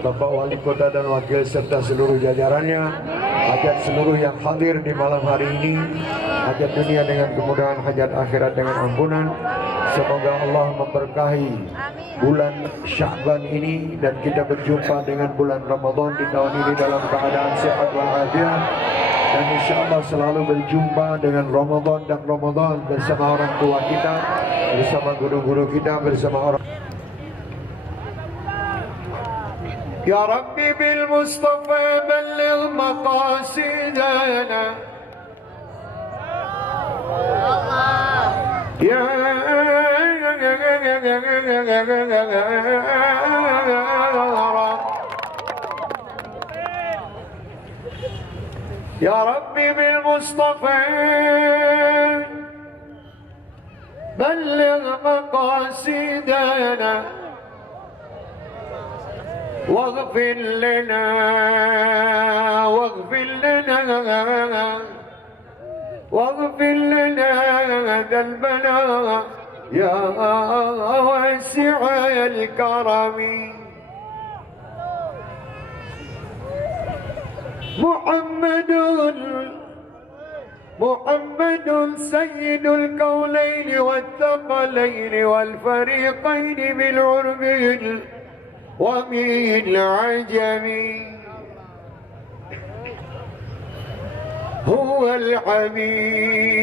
Bapak Wali Kota dan Wakil serta seluruh jajarannya, hajat seluruh yang hadir di malam hari ini, hajat dunia dengan kemudahan, hajat akhirat dengan ampunan. Semoga Allah memberkahi bulan Sya'ban ini dan kita berjumpa dengan bulan Ramadan di tahun ini dalam keadaan sehat walafiat, dan insya Allah selalu berjumpa dengan Ramadan dan Ramadan bersama orang tua kita, bersama guru-guru kita, bersama orang. Ya Rabbi bil Mustafa balligh maqasidana Ya Ya Rabbi bil Mustafa balligh maqasidana واغفر لنا واغفر لنا واغفر لنا ذنبنا يا واسع الكرم محمد سيد الكونين والثقلين والفريقين بالعرب ومن العجم هو الحبيب